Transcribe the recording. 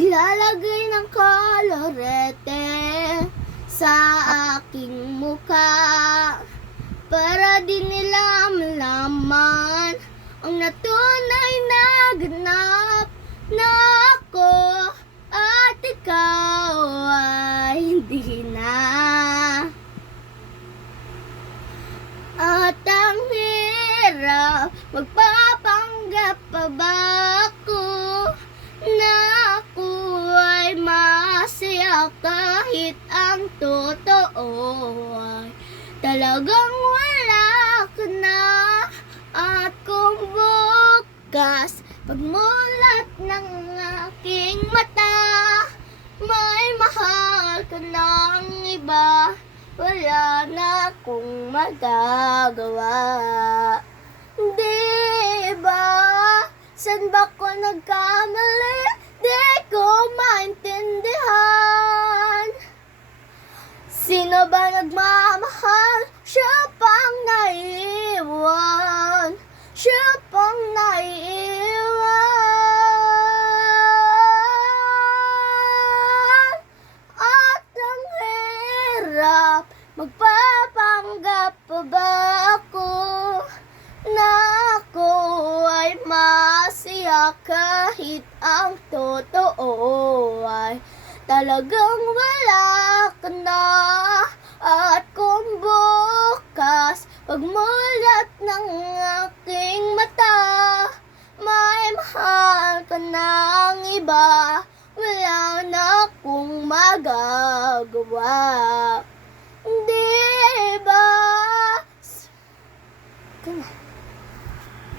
Naglalagay ng kolorete sa aking mukha para di nila malaman ang natunay na ganap na ako at ikaw ay hindi na. At ang hirap, magpapanggap pa ba ako na ako ay masaya kahit ang totoo ay talagang wala ka na. At kung bukas pagmulat ng aking mata may mahal ka ng iba, wala na akong magagawa. Di ba? San ba ko nagkamali? Di ko maintindihan. Sino ba nagmamahal? Siya pang naiiwan. Siya pang naiiwan. At ang hirap, magpapanggap pa ba ako na ako ay masaya kahit ang totoo ay talagang wala ka na. At kung bukas pagmulat ng aking mata may mahal ka ng iba, wala na akong magagawa.